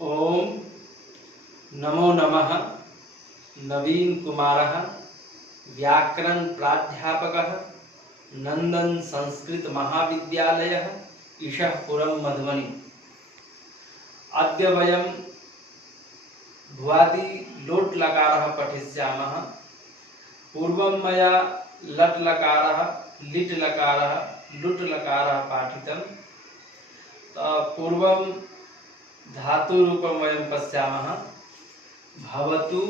ओम नमो नमः। नवीन कुमारः, व्याकरण प्राध्यापकः, नंदन संस्कृत महाविद्यालयः, ईशःपुरं मधुबनी। अद्य वयं भुवादि लोट लकारः पठिष्यामः। पूर्वं मया लट लकारः, लिट लकारः, लुट लकारः पाठितम्। पूर्वं धातुरूपं वयं पश्यामः। भवतु,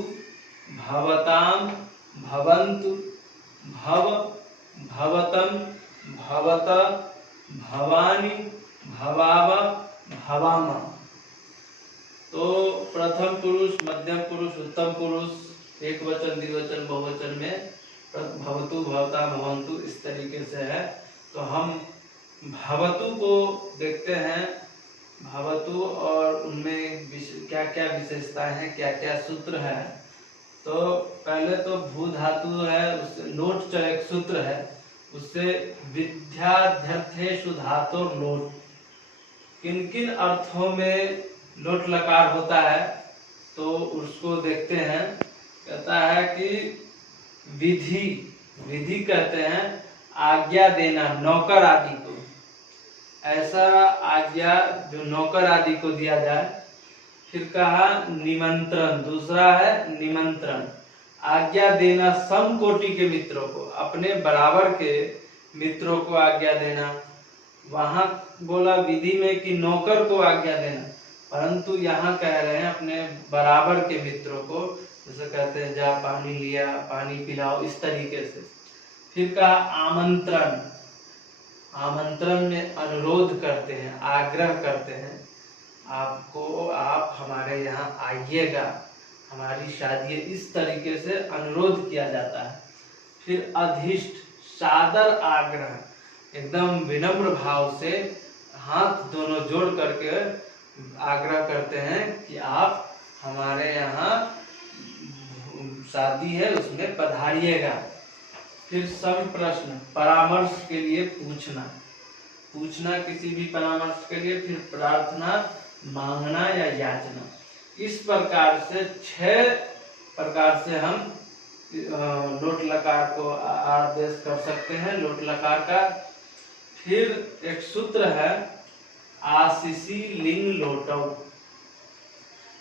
भवतां, भवन्तु, भव, भवतं, भवत, भवानि, भवाव, भवाम। तो प्रथम पुरुष, मध्यम पुरुष, उत्तम पुरुष, एक वचन, द्विवचन, बहुवचन में भवतु, भवता, भवन्तु इस तरीके से है। तो हम भवतु को देखते हैं। भवतु और उनमें क्या क्या विशेषताएं हैं, क्या क्या सूत्र है। तो पहले तो भू धातु है, उससे लोट एक सूत्र है, उससे विद्याध्यर्थेषु धातुर लोट। किन किन अर्थों में लोट लकार होता है तो उसको देखते हैं। कहता है कि विधि, विधि कहते हैं आज्ञा देना नौकर आदि को। ऐसा आज्ञा जो नौकर आदि को दिया जाए। फिर कहा निमंत्रण, दूसरा है निमंत्रण, आज्ञा देना समकोटि के मित्रों को, अपने बराबर के मित्रों को आज्ञा देना। वहां बोला विधि में कि नौकर को आज्ञा देना, परंतु यहाँ कह रहे हैं अपने बराबर के मित्रों को। जैसे कहते हैं जा पानी लिया, पानी पिलाओ, इस तरीके से। फिर कहा आमंत्रण, आमंत्रण में अनुरोध करते हैं, आग्रह करते हैं आपको, आप हमारे यहाँ आइएगा, हमारी शादी, इस तरीके से अनुरोध किया जाता है। फिर अधिष्ठ, सादर आग्रह, एकदम विनम्र भाव से हाथ दोनों जोड़ करके आग्रह करते हैं कि आप हमारे यहाँ शादी है उसमें पधारिएगा। फिर संप्रश्न, परामर्श के लिए पूछना, पूछना किसी भी परामर्श के लिए। फिर प्रार्थना, मांगना या याचना। इस प्रकार से 6 प्रकार से हम लोट लकार को आदेश कर सकते हैं, लोट लकार का। फिर एक सूत्र है आशीषी लिंग लोटौ।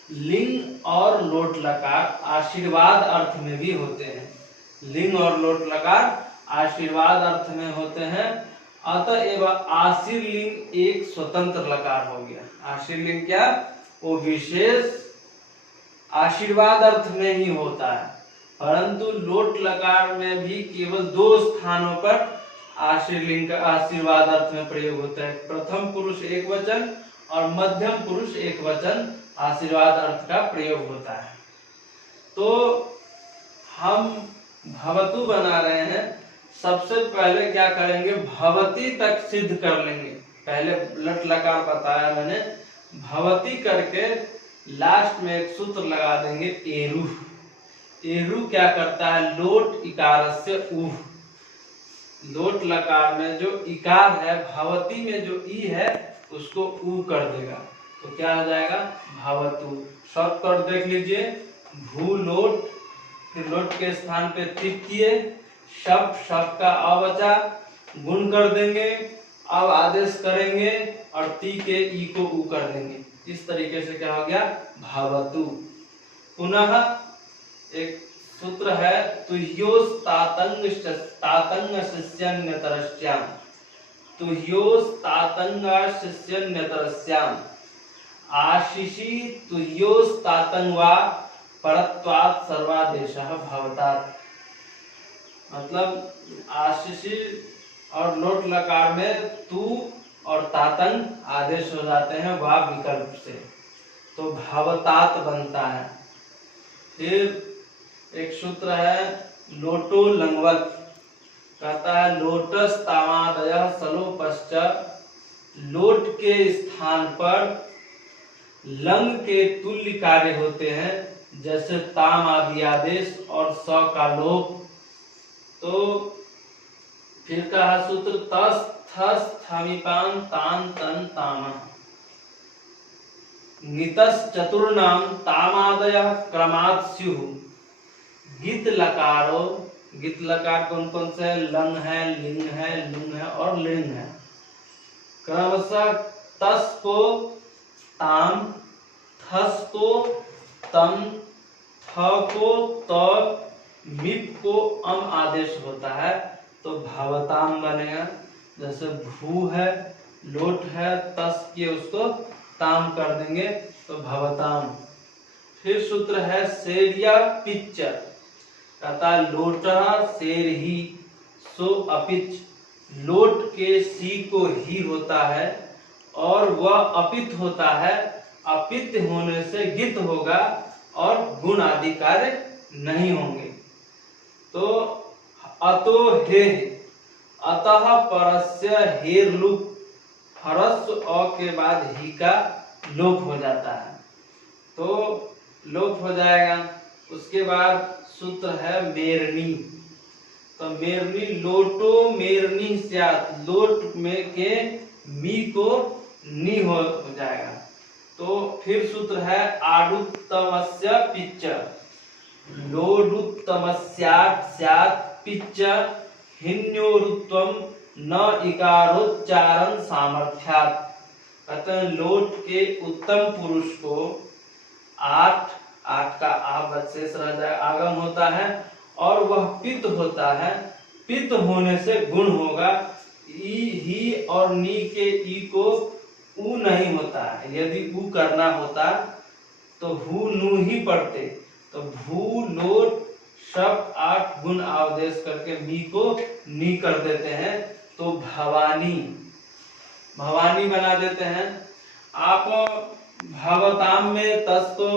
लिंग और लोट लकार आशीर्वाद अर्थ में भी होते हैं। लिंग और लोट लकार आशीर्वाद अर्थ में होते हैं, अतएव आशीर्लिंग एक स्वतंत्र लकार हो गया। आशीर्लिंग क्या, वो विशेष आशीर्वाद अर्थ में ही होता है, परंतु लोट लकार में भी केवल 2 स्थानों पर आशीर्लिंग का आशीर्वाद अर्थ में प्रयोग होता है। प्रथम पुरुष एक वचन और मध्यम पुरुष एक वचन आशीर्वाद अर्थ का प्रयोग होता है। तो हम भवतु बना रहे हैं। सबसे पहले क्या करेंगे, भवती तक सिद्ध कर लेंगे। पहले लट लकार बताया मैंने, भवती करके लास्ट में एक सूत्र लगा देंगे एरु। एरु क्या करता है, लोट इकारस्य उह। लोट लकार में जो इकार है, भवती में जो ई है उसको ऊ कर देगा, तो क्या हो जाएगा भवतु। शॉर्टकट देख लीजिए, भू लोट, फिर लोट के स्थान पे तृतीय शब्द, शब्द का अवचा, गुण कर देंगे, अब आदेश करेंगे और ती के ई को ऊ कर देंगे। इस तरीके से क्या हो गया भवतु। पुनः एक सूत्र है तुह्योस् तातंग शिष्यन्यतरस्याम। तुह्योस् तातंग शिष्यन्यतरस्याम आशीषी तुह्योस् तातंग वा परत्वात् सर्वादेशः भवतात्। मतलब आशीषी और लोट लकार में तू और तातंग आदेश हो जाते हैं वा विकल्प से, तो भवतात बनता है। फिर एक सूत्र है लोटो लंगवत, कहता है लोटस तामादय सलोपश्च। लोट के स्थान पर लंग के तुल्य कार्य होते हैं, जैसे ताम आदि आदेश और स का लोप। तो फिर कहा सूत्र तस थस थमिपान तान तन तामा। ङितस् चतुर्णाम तामादयः क्रमात् स्युः। गित लकारो, गित लकार कौन कौन से है? लं है, लिंग है, लुंग है और लिंग है। क्रमशः तस् को ताम, थस को तम, थ को त, मिप को अम आदेश होता है तो भवताम बनेगा। जैसे भू है, लोट है, तस किए उसको ताम कर देंगे तो भवताम। फिर सूत्र है शेरिया पिच्च, कहता लोट शेर ही सो अपिच। लोट के सी को ही होता है और वह अपित होता है, अपित होने से गित होगा और गुण आदि कार्य नहीं होंगे। तो अतो हे, अतः परस्य हेर लुप, फरस अ के बाद ही का लोप हो जाता है तो लोप हो जाएगा। उसके बाद सूत्र है मेरनी, तो मेरनी लोटो मेरनी स्यात्, लोट में के मी को नी हो जाएगा। तो फिर सूत्र है आडुत्तमस्य पिच्च, लोडुत्तमस्यात् स्यात् पिच्च हिन्योरुत्वम न इकारोच्चारण सामर्थ्यात्। कहते हैं लोट के उत्तम पुरुष को आठ, आठ का आप शेष रह जाए आगम होता है और वह पित्त होता है, पित्त होने से गुण होगा। ई ही और नी के ई को ऊ नहीं होता है, यदि ऊ करना होता तो हु नु ही पढ़ते। तो भू लोट शब्द आठ गुण आदेश करके मी को नी कर देते हैं तो भवानी, भवानी बना देते हैं। आप भवताम में तस को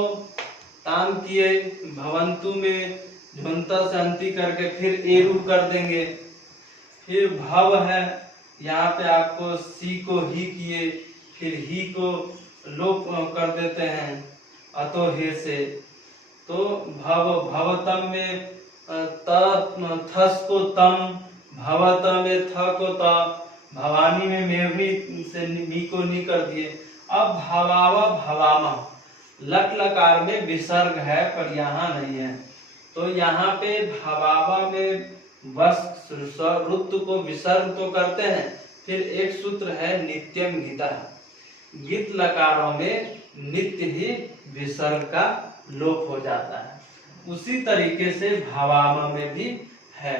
ताम किए, भवंतु में झुंता से अंति करके फिर एरू कर देंगे। फिर भव है, यहाँ पे आपको सी को ही किए, फिर ही को लोप कर देते हैं अतो हे से। तो भव, भवतम में थस को तम, भवत में थ को त, भवानी में मेवनी से नी को नी कर दिए। अब भवावा भवामा, लट लकार में विसर्ग है पर यहाँ नहीं है तो यहाँ पे भवावा में वस् रुत्व को विसर्ग तो करते हैं। फिर एक सूत्र है नित्यम गीता, गीत लकारों में नित्य ही विसर्ग का लोप हो जाता है। उसी तरीके से भवामा में भी है।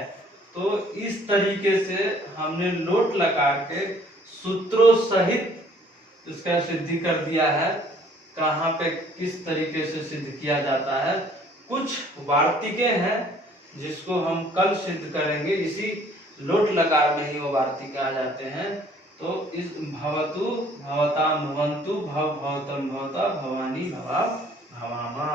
तो इस तरीके से हमने लोट लकार के सूत्रों सहित इसका सिद्धि कर दिया है, कहाँ पे किस तरीके से सिद्ध किया जाता है। कुछ वार्तिकें हैं जिसको हम कल सिद्ध करेंगे, इसी लोट लकार में ही वो वार्तिक आ जाते हैं। तो इस भवतु भवताम भवन्तु भव भवतम भवता भवानी भवा भवामा।